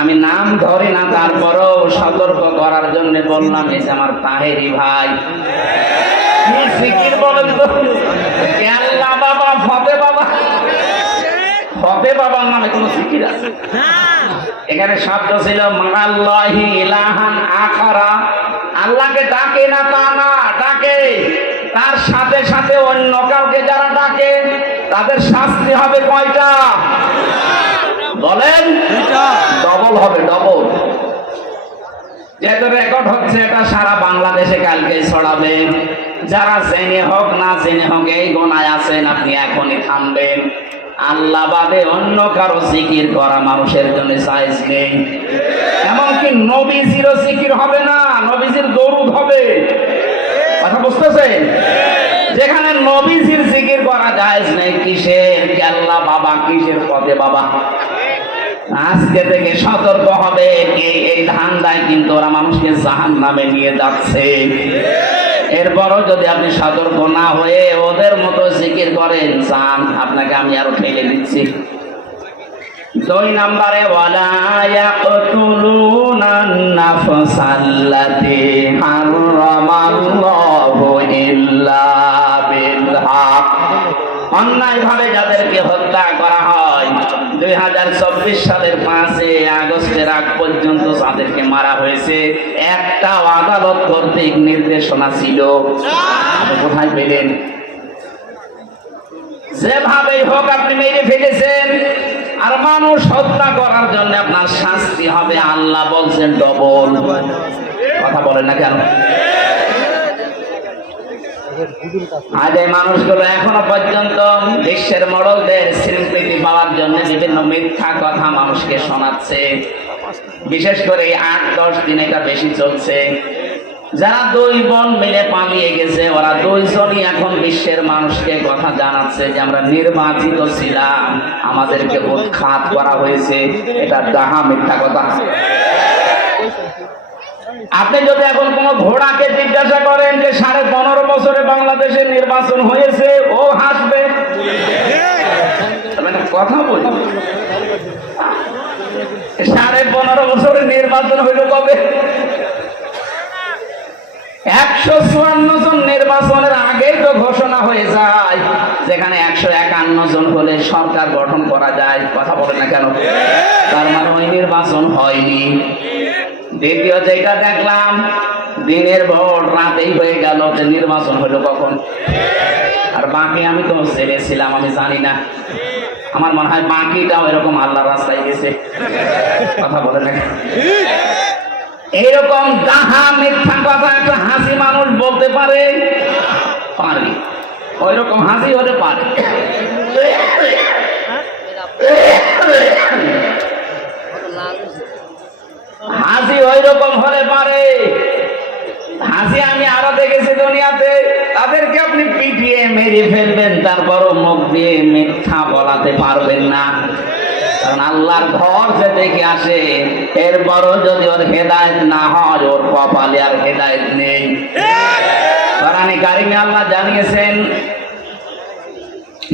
আমি নাম ধরি না, তারপরও সতর্ক করার জন্য বললাম। এই যে আমার তাহেরি ভাই, কি জিকির বলেন তো? আল্লাহ বাবা, ফতে বাবা, ফতে বাবার নামে কোন জিকির আছে? এখানে শব্দ ছিল মাআল্লাহি ইলাহান আখারা, আল্লাহকে ডাকে না তা না, ডাকে তার সাথে সাথে অন্য কাউকে যারা ডাকে তাদের শাস্তি হবে কয়টা বলেন? ডবল হবে, ডবল। যেহেতু রেকর্ড হচ্ছে, এটা সারা বাংলাদেশে কালকে ছড়াবে। যারা জেনে হোক না জেনে হোক এই গোনায় আছেন, আপনি এখনই থামবেন। আল্লাহ বাদে অন্য কারো জিকির করা মানুষের জন্য জায়েজ নেই। এমনকি নবীজিরও জিকির হবে না, নবীজির দরুদ হবে। কথা বুঝতেছেন? যেখানে নবীজির জিকির করা জায়েজ নেই, কিসের আল্লাহ বাবা, কিসের পদে বাবা? আজকে থেকে সতর্ক হবে। এই ধান্দায় কিন্তু ওরা মানুষকে জাহান্নামে নিয়ে যাচ্ছে। এরপরও যদি আপনি সতর্ক না হয়ে ওদের মতো জিকির করেন, জান আপনাকে আমি আরো ঠেলে দিচ্ছি। 2 নম্বরে ওয়ালা ইয়াকতুলুনান নাফসাল্লাতী হারামাল্লাহু ইল্লা বিল হক। অন্যায়ভাবে যাদেরকে হত্যা করা হয়, 2024 সালের 5 আগস্টের আগ পর্যন্ত যাদেরকে মারা হয়েছে, একটা আদালত কর্তৃক নির্দেশনা ছিল। কোথায় পেলেন? যেভাবেই হোক আপনি মেরে ফেলেছেন, আর মানুষ হত্যা করার জন্য আপনার শাস্তি হবে। আল্লাহ বলছেন ডবল। কথা বলেন না কেন? আজ এই মানুষগুলো এখনো পর্যন্ত বিশ্বের মডেলদের স্বীকৃতি পাওয়ার জন্য বিভিন্ন মিথ্যা কথা মানুষকে শোনাচ্ছে। বিশেষ করে 8-10 দিন এটা বেশি চলছে। যারা 2 বোন মিলে পালিয়ে গেছে, ওরা 2 জনই এখন বিশ্বের মানুষকে কথা জানাচ্ছে যে আমরা নির্বাচিত ছিলাম, আমাদেরকে উৎখাত করা হয়েছে। এটা ডাহা মিথ্যা কথা। আপনি যদি এখন কোন ঘোড়াকে জিজ্ঞাসা করেন যে 15.5 বছরে বাংলাদেশে নির্বাচন হয়েছে, ও হাসবে। কথা বলি, 15.5 বছরে নির্বাচন হইল কবে? 154 জন নির্বাচনের আগেই তো ঘোষণা হয়ে যায়, যেখানে 151 জন হলে সরকার গঠন করা যায়। কথা বলে না কেন? তার মানে ওই নির্বাচন হয়নি। দ্বিতীয় যেটা দেখলাম, দিনের ভোট রাতেই হয়ে গেল, যে নির্বাচন হলো কখন? আর বাকি আমি তো জেলে ছিলাম, আমি জানি না। আমার মনে হয় বাকিটাও এরকম আল্লাহর রাস্তায় গেছে। কথা বলে না? এইরকম ডাহা মিথ্যা কথা একটা হাসি মানুষ বলতে পারে? পারে। ওই রকম হাসি হতে পারে। হাসি ওই রকম হলে পারে। হাসি আমি আরো দেখেছি দুনিয়াতে, তাদেরকে আপনি পিটিয়ে মেরে ফেলবেন, তারপরও মুখ দিয়ে মিথ্যা বলাতে পারবেন না। কারণ আল্লাহর ঘর যে দেখে আসে, এরপরও যদি ওর হেদায়েত না হয়, ওর কপালে আর হেদায়েত নেই। কোরআনে কারিমে আল্লাহ জানিয়েছেন,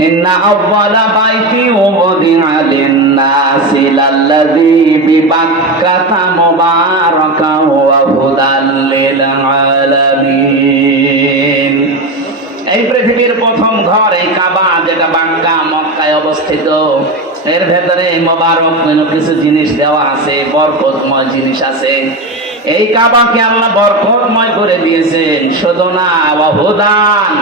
ইন্না আউয়ালা বাইতি উযিআ লিন-নাসি লাল্লাযী বিবাক্কাতা মুবারাকান ওয়া হুদাল লিল-আলামিন। এই পৃথিবীর প্রথম ঘর এই কাবা, যেটা মক্কা, মক্কায় অবস্থিত। এর ভেতরে মোবারক কিছু জিনিস দেওয়া আছে, বরকতময় জিনিস আছে। এই কাবাকে আল্লাহ বরকতময় করে দিয়েছেন। শুধু না, ওয়া হুদান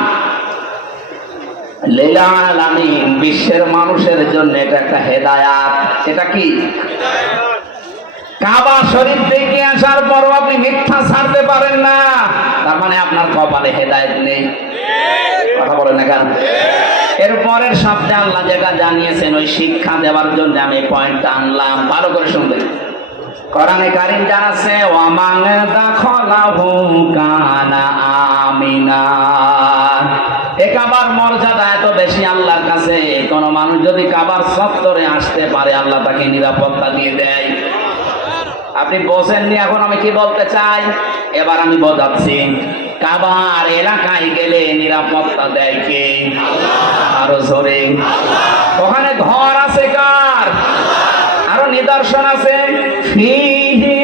লিল-আলামিন, বিশ্বের মানুষের জন্য এটা একটা হেদায়াত। এটা কি? কাবা শরীফ দেখে আসার পরও আপনি মিথ্যা ছাড়তে পারেন না, তার মানে আপনার কপালে হেদায়েত নেই। কথা বলেন না কেন? এর পরের শব্দে আল্লাহ যেটা জানিয়েছেন, ওই শিক্ষা দেওয়ার জন্য আমি পয়েন্টটা আনলাম। ভালো করে শুনবেন। কোরআনে কারীম জানাচ্ছে, ওয়া মান দাখালাহু কানা আমিনা। এই কাবার মর্যাদা এত বেশি আল্লাহর কাছে, কোন মানুষ যদি কাবার চত্বরে আসতে পারে, আল্লাহ তাকে নিরাপত্তা দিয়ে দেয়। আপনি বোঝেননি এখন আমি কি বলতে চাই? এবার আমি বোঝাচ্ছি। কাবার এলাকায় গেলে নিরাপত্তা দেয় কে? আরো জোরে। ওখানে ঘর আছে কার? আরো নিদর্শন আছে। ফীহি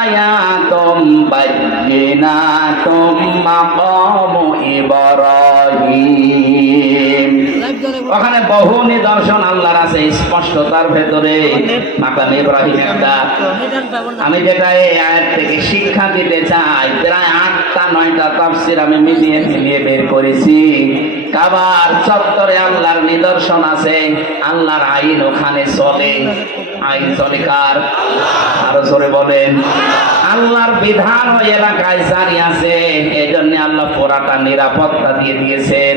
আয়াতুম বায়্যিনাতুম মাকামু ইব্রাহিম। ওখানে বহু নিদর্শন আল্লাহর আছে স্পষ্টতার ভেতরে। মাকাম ইব্রাহিম একটা, আমি যেটা এই আয়াত থেকে শিক্ষা দিতে চাই, প্রায় 8টা-9টা তাফসীর আমি মিলিয়ে বের করেছি। কাবার চত্বরে আল্লাহর নিদর্শন আছে, আল্লাহর আইন ওখানে চলে। আইন চলে কার? আরো জোরে বলেন। আল্লাহর বিধান ওই এলাকায় জারি আছে, এই জন্য আল্লাহ পুরাটা নিরাপত্তা দিয়ে দিয়েছেন।